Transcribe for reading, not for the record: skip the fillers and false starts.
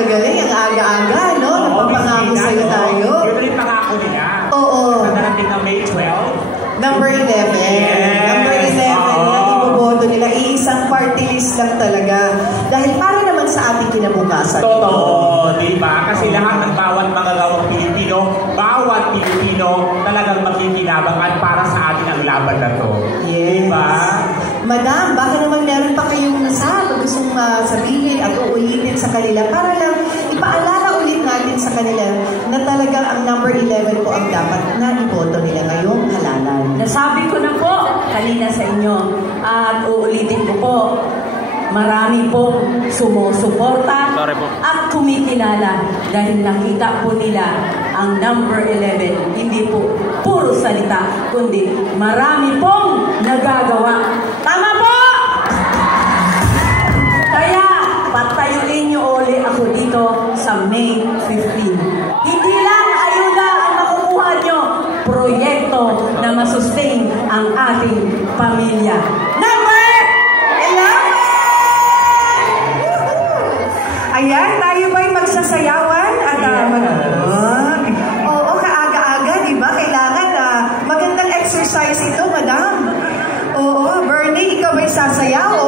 magagaling. Ang aga-aga, no? Napapangako sa'yo tayo. Yun rin pangako nila. Oo. Sa darating na May 12. Number 11. Yes. Number 11 na iboboto nila. Iisang party list lang talaga. Dahil para naman sa ating kinabukasan. Totoo, di ba? Kasi lahat ng bawat magagawang Pilipino, bawat Pilipino talagang makikinabangan para sa atin ang laban na to. Yes. Diba? Madam, baka naman meron pa kayong gustong sabihin at uulitin sa kanila para lang ipaalala ulit natin sa kanila na talagang ang number 11 po ang dapat na iboto nila ngayong halalan. Nasabi ko na po kanina sa inyo at uulitin ko po, marami pong sumusuporta at kumikilala dahil nakita po nila ang number 11. Hindi po puro salita, kundi marami pong nagagawa. Tama po! Kaya patayuin niyo uli ako dito sa May 15. Hindi lang ayuda ang makukuha niyo, proyekto na masustain ang ating pamilya. Number 11! Ayan, tayo ba'y magsasayawan? At oo, kaaga-aga, di ba? Kailangan magandang exercise ito, madam. Oo, Bernie, ikaw ba'y sasayaw?